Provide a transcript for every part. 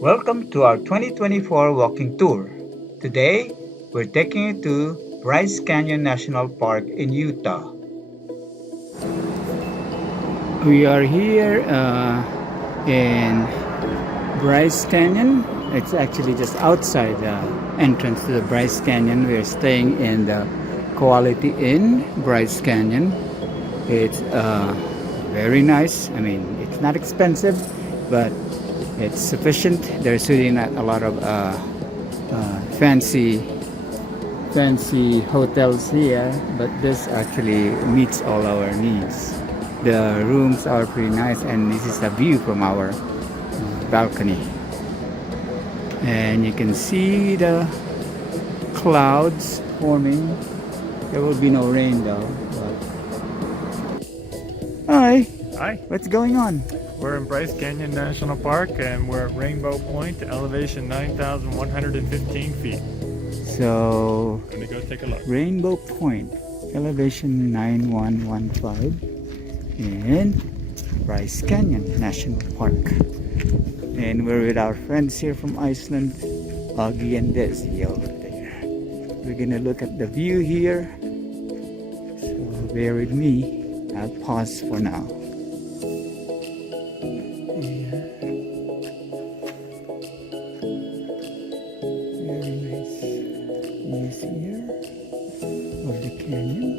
Welcome to our 2024 walking tour. Today, we're taking you to Bryce Canyon National Park in Utah. We are here in Bryce Canyon. It's actually just outside the entrance to the Bryce Canyon. We're staying in the Quality Inn, Bryce Canyon. It's very nice. I mean, it's not expensive, but it's sufficient. There's really not a lot of fancy hotels here, but this actually meets all our needs. The rooms are pretty nice, and this is the view from our balcony. And you can see the clouds forming. There will be no rain though. But... Hi. Hi, What's going on? we're in Bryce Canyon National Park and we're at Rainbow Point, elevation 9,115 feet. So, Gonna go take a look. Rainbow Point, elevation 9115 in Bryce Canyon National Park. And we're with our friends here from Iceland, Augie and Desi over there. We're gonna look at the view here. So bear with me. I'll pause for now. Very nice views here of the canyon.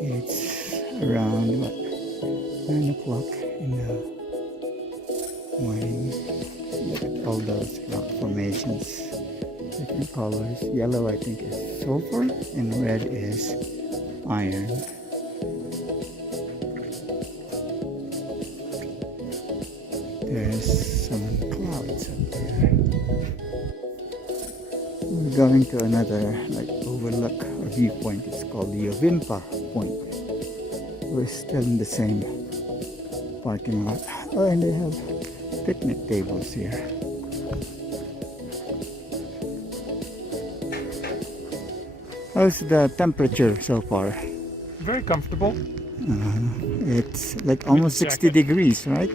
It's around 9 o'clock in the morning. Look at all those rock formations, different colors. Yellow I think is sulfur and red is iron. There's some clouds up there. We're going to another overlook or viewpoint. It's called the Ovimpa Point. We're still in the same parking lot. Oh, and they have picnic tables here. How's the temperature so far? Very comfortable. It's like almost 60 degrees, right?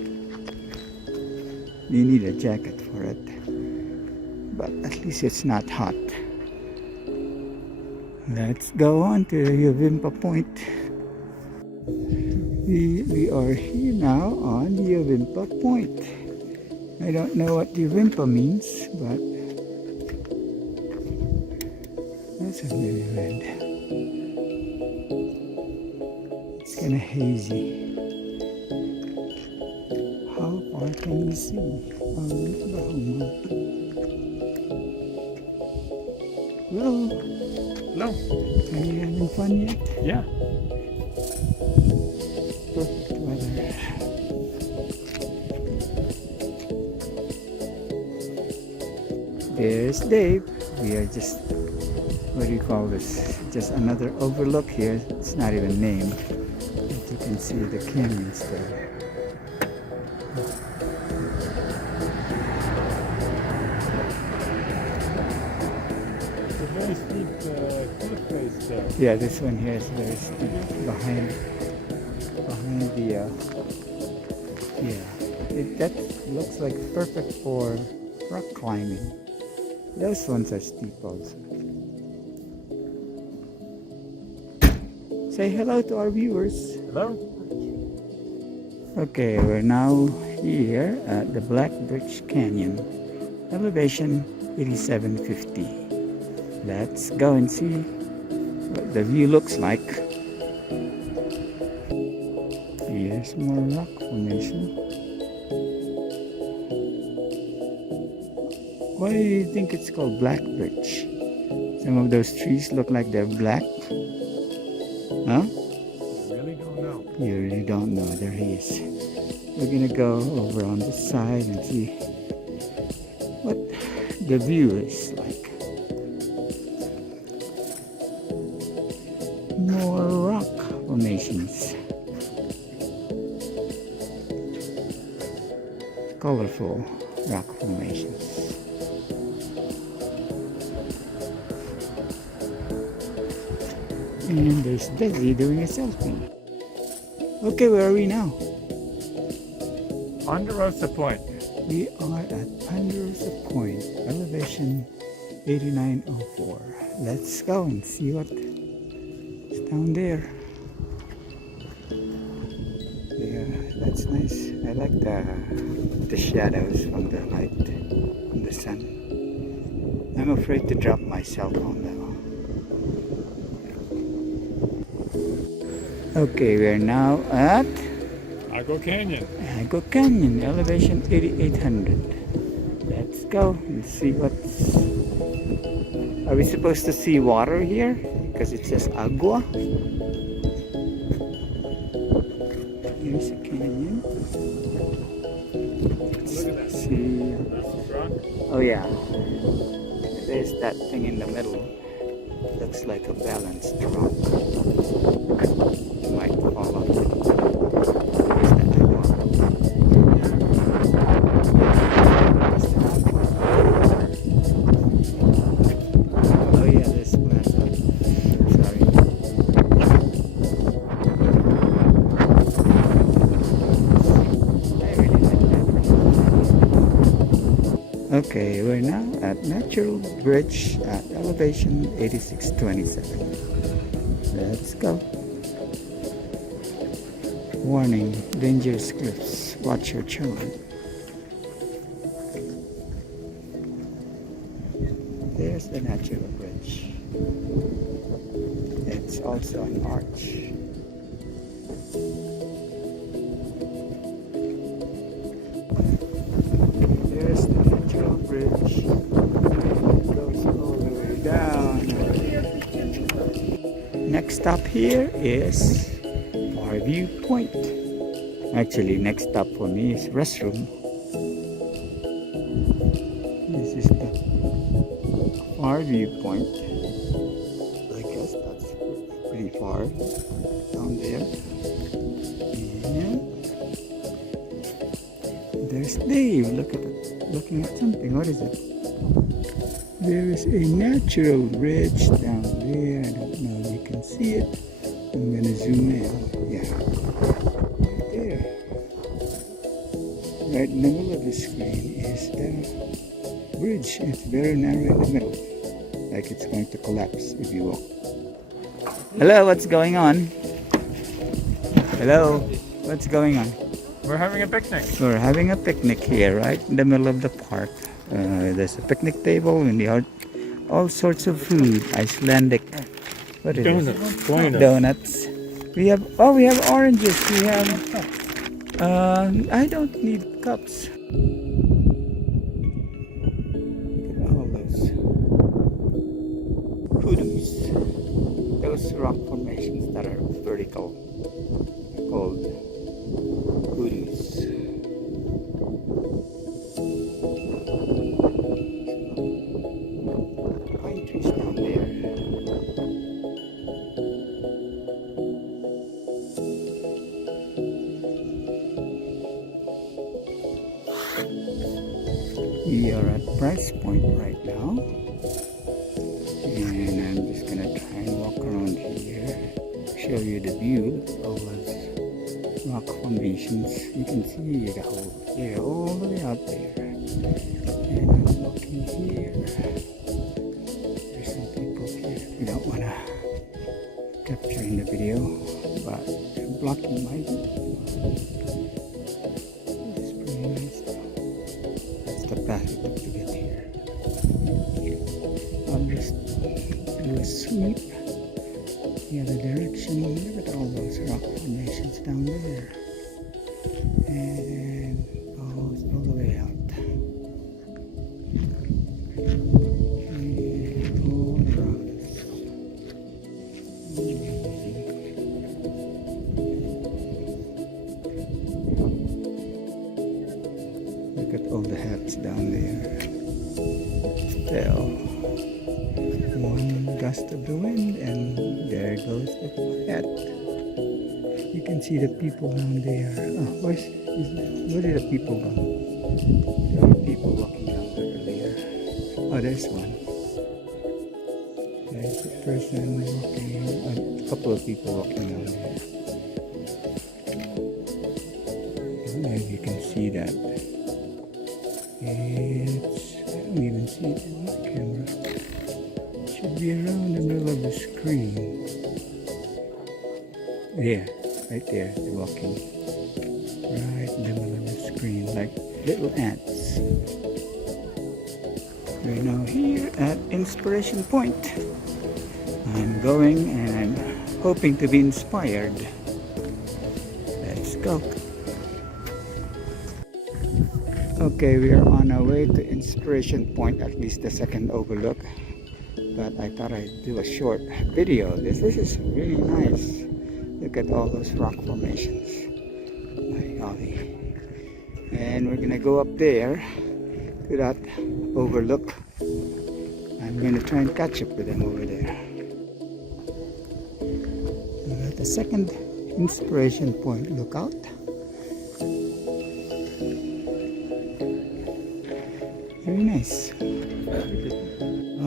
You need a jacket for it. But at least it's not hot. Let's go on to Ovimpa Point. We are here now on the Ovimpa Point. I don't know what the Ovimpa means, but that's a very red. It's kind of hazy. How far can you see? Oh, look at the whole mountain. Hello. Hello. Are you having fun yet? Yeah. Perfect weather. There's Dave. We are just, what do you call this? Just another overlook here. It's not even named. But you can see the canyons there. It's a very steep cliff face there. Yeah, this one here is very steep behind the that looks like perfect for rock climbing. Those ones are steep also. Say hello to our viewers. Hello. Okay, we're now here at the Black Birch Canyon, elevation 8750. Let's go and see what the view looks like. Here's more rock formation. Why do you think it's called black birch? Some of those trees look like they're black. Huh? I really don't know. You really don't know. There he is. We're gonna go over on this side and see what the view is like. More rock formations. Colorful rock formations. And there's Desi doing a selfie. Okay, where are we now? Ponderosa Point. We are at Ponderosa Point, elevation 8904. Let's go and see what is down there. Yeah, that's nice. I like the shadows from the light from the sun. I'm afraid to drop my cell phone though. Okay, we're now at Agua Canyon. Agua Canyon, elevation 8800. Let's go and see what's... Are we supposed to see water here? Because it says agua. Here's a canyon. Look at that. See. Rock. Oh yeah. There's that thing in the middle. Looks like a balanced rock. It might fall off. There's that agua. Oh yeah, there's glass. Sorry. I really like that. Okay, we're now at Natural Bridge at elevation 8627. Let's go. Warning, dangerous cliffs. Watch your children. There's the Natural Bridge. It's also an arch. There's the Natural Bridge. It goes all the way down. Next stop here is View Point. Actually, next stop for me is restroom. This is the far viewpoint. I guess that's pretty far down there. And there's Dave. Look at it. Looking at something. What is it? There is a natural bridge down there. I don't know if you can see it. I'm gonna zoom in. Yeah. Right there. Right in the middle of the screen is the bridge. It's very narrow in the middle. Like it's going to collapse if you walk. Hello, what's going on? Hello, what's going on? We're having a picnic. We're having a picnic here, right in the middle of the park. There's a picnic table and all sorts of food. Icelandic. What is Donuts. it? Donuts. We have oranges. We have I don't need cups. Look at all those hoodoos. Those rock formations that are vertical are called hoodoos. Pine trees down there. We are at Bryce Point right now, and I'm just gonna try and walk around here, show you the view of all those rock formations. You can see the whole area all the way out there. And I'm looking here. There's some people here. We don't wanna capture in the video, but they're blocking my view. It's pretty nice though. The path it took to get here. I'll just do a sweep the other direction. Look at all those rock formations down there. And goes all the way out. And all around us. Look at all the hats down there. Still, one gust of the wind and there goes the hat. You can see the people down there. Oh, where did the people go? There were people walking down there earlier. Oh, there's one. There's a person walking, a couple of people walking down there. I don't know if you can see that. It's, I don't even see it in my camera. It should be around the middle of the screen. Yeah, right there, they're walking. Right in the middle of the screen, like little ants. We're now here at Inspiration Point. I'm going and I'm hoping to be inspired. Let's go. Okay, we are on our way to Inspiration Point, at least the second overlook. But I thought I'd do a short video. This is really nice. Look at all those rock formations. My golly. And we're gonna go up there to that overlook. I'm gonna try and catch up with them over there. We're at the second Inspiration Point lookout. Very nice.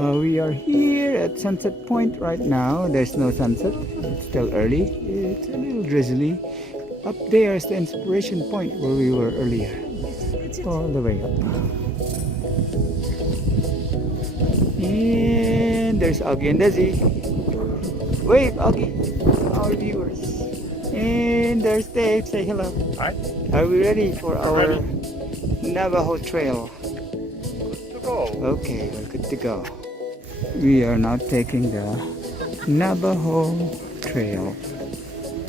We are here at Sunset Point right now. There's no sunset. It's still early. It's a little drizzly. Up there is the Inspiration Point where we were earlier. All the way up. And there's Augie and Desi. Wave, Augie, our viewers. And there's Dave. Say hello. Hi. Are we ready for our Navajo Trail? Okay, we're good to go. We are now taking the Navajo Trail.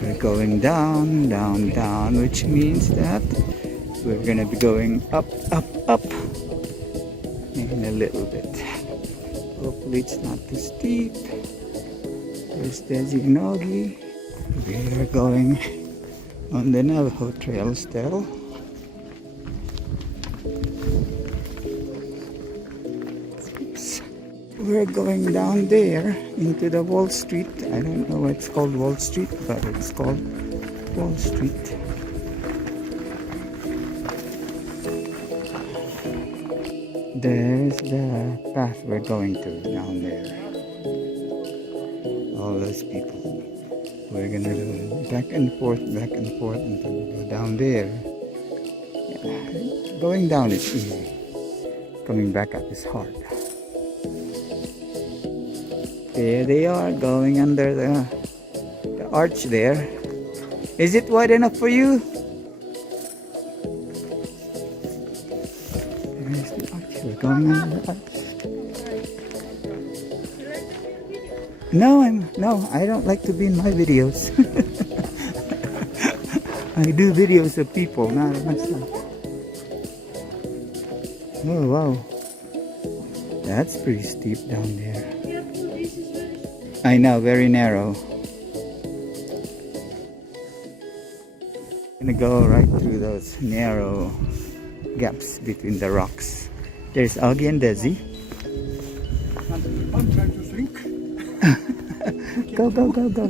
We're going down, down, down, which means that we're gonna be going up, up, up in a little bit. Hopefully it's not too steep. There's Desi and Augie. We are going on the Navajo Trail still. We're going down there into the Wall Street. I don't know why it's called Wall Street, but it's called Wall Street. There's the path we're going to down there. All those people. We're gonna go back and forth until we go down there. Yeah. Going down is easy. Coming back up is hard. There they are, going under the arch there. Is it wide enough for you? There's the arch. We're going under the arch. No, I don't like to be in my videos. I do videos of people, not of myself. Oh wow, that's pretty steep down there. I know, very narrow. Gonna go right through those narrow gaps between the rocks. There's Augie and Desi. I'm trying to think. Go, go, go, go.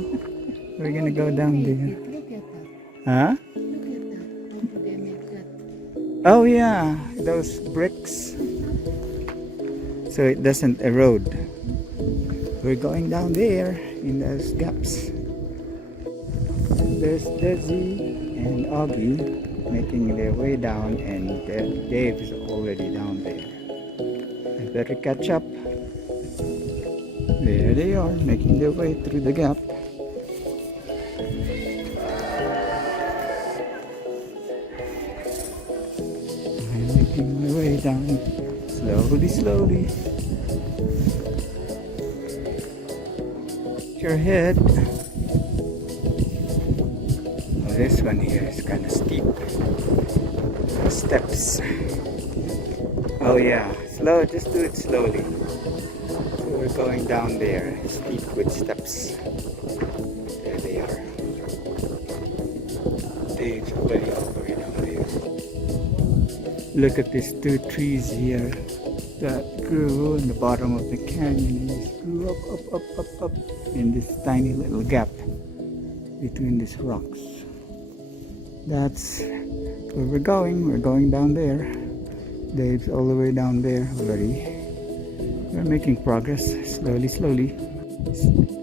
We're gonna go down there. Huh? Oh yeah, those bricks. So it doesn't erode. We're going down there in those gaps. There's Desi and Augie making their way down, and Dave is already down there. I better catch up. There they are, making their way through the gap. I'm making my way down, slowly, slowly. Your head. Oh, this one here is kind of steep. Steps. Oh yeah, slow. Just do it slowly. So we're going down there, steep with steps. There they are. Dave's already all the way down there. Look at these two trees here that grew in the bottom of the canyon. And just grew up in this tiny little gap between these rocks. That's where we're going. We're going down there. Dave's all the way down there already. We're making progress slowly, slowly.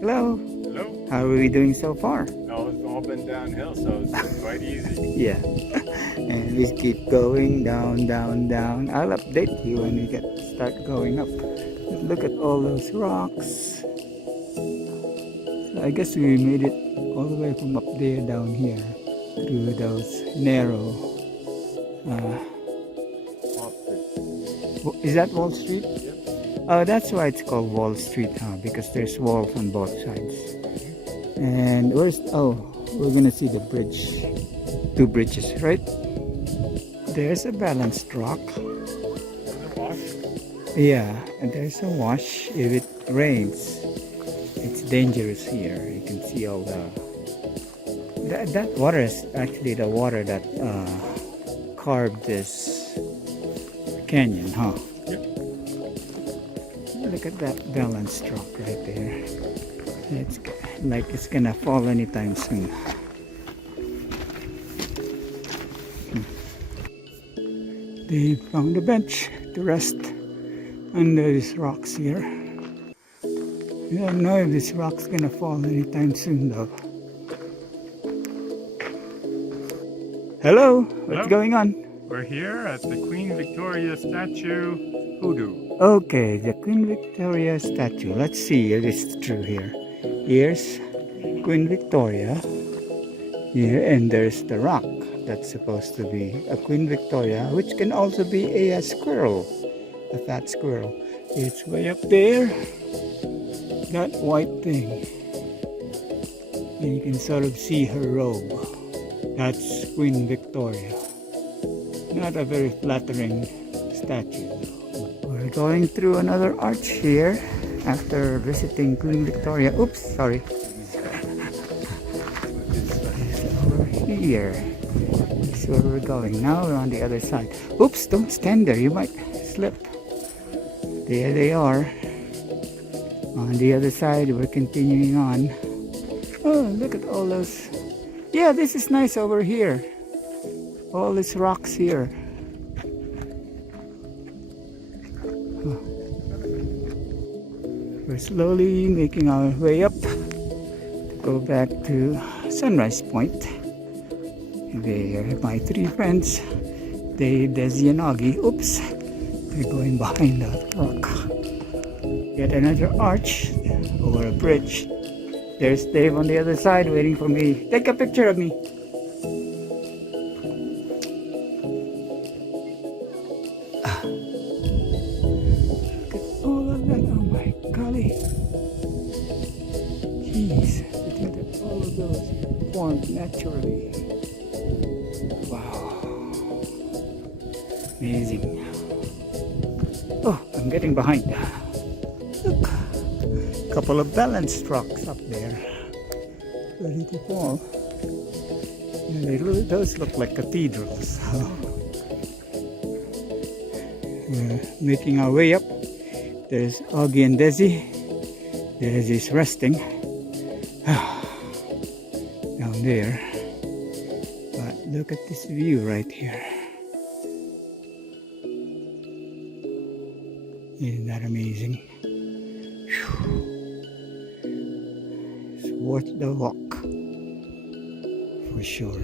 Hello. Hello. How are we doing so far? All all been downhill, so it's been quite easy. Yeah. And we keep going down, down, down. I'll update you when we start going up. Look at all those rocks. So I guess we made it all the way from up there down here through those narrow. Is that Wall Street? Yep. Oh, that's why it's called Wall Street, huh? Because there's walls on both sides. And we're gonna see the bridge. 2 bridges, right? There's a balanced rock. Yeah, and there's a wash. If it rains, it's dangerous here. You can see all that water is actually the water that carved this canyon, huh? Yep. Look at that balanced rock right there. It's like it's gonna fall anytime soon. They found a bench to rest under these rocks here. I don't know if this rock's gonna fall anytime soon though. Hello, what's going on? We're here at the Queen Victoria statue, Hoodoo. Okay, the Queen Victoria statue. Let's see if it's true here. Here's Queen Victoria. Here, and there's the rock that's supposed to be a Queen Victoria, which can also be a squirrel, a fat squirrel. It's way up there, that white thing. And you can sort of see her robe. That's Queen Victoria. Not a very flattering statue. We're going through another arch here after visiting Queen Victoria. Oops, sorry. Over here. That's where we're going. Now we're on the other side. Oops, don't stand there. You might slip. There they are. On the other side, we're continuing on. Oh, look at all those. Yeah, this is nice over here. All these rocks here. Huh. We're slowly making our way up to go back to Sunrise Point. There are my 3 friends, Dave, Desi, and Augie. Oops, they're going behind that rock. Yet another arch over a bridge. There's Dave on the other side waiting for me. Take a picture of me. All of that, oh my golly. Jeez, to think that all of those formed naturally. Wow. Amazing. Oh, I'm getting behind. Look. Couple of balanced rocks up there. Ready to fall. And those look like cathedrals. We're making our way up. There's Augie and Desi. Desi's resting down there. But look at this view right here. Isn't that amazing? Whew. It's worth the walk for sure.